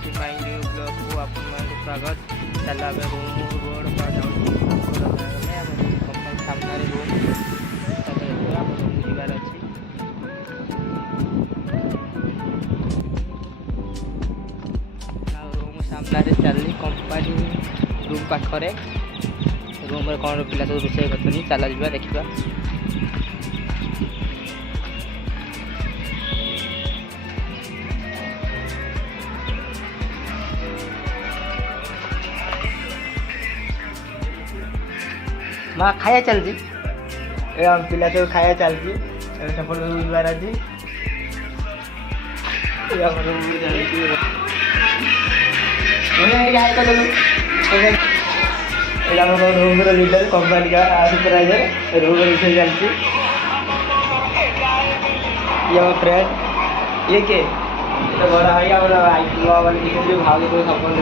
ଅଛି ମାଇ ନ୍ୟୁ ବ୍ଲଗକୁ ଆପଣମାନଙ୍କୁ ସ୍ୱାଗତ। ଚାଲ ଆମେ ରୋଡ଼ ଯାଉଛୁ କମ୍ପାନୀ ସାମ୍ନାରେ ରୁମ୍ ତାପରେ ଆମ ରୁମ୍ ଯିବାର ଅଛି। ଆଉ ରୁମ୍ ସାମ୍ନାରେ ଚାଲି କମ୍ପାନୀ ରୁମ୍ ପାଖରେ ରୁମ୍ରେ କ'ଣ ପିଲା ସବୁ ରୋଷେଇ କରୁଛନ୍ତି। ଚାଲ ଯିବା ଦେଖିବା। माँ खाया चलती हम पिला सब खाया चलती सफल बुधवार आज रूम लीडर कंपनी का सुपरवाइजर रूम रोषे चलती ये मो फ्रेंड ये के बड़ा भाई भाव को सपोर्ट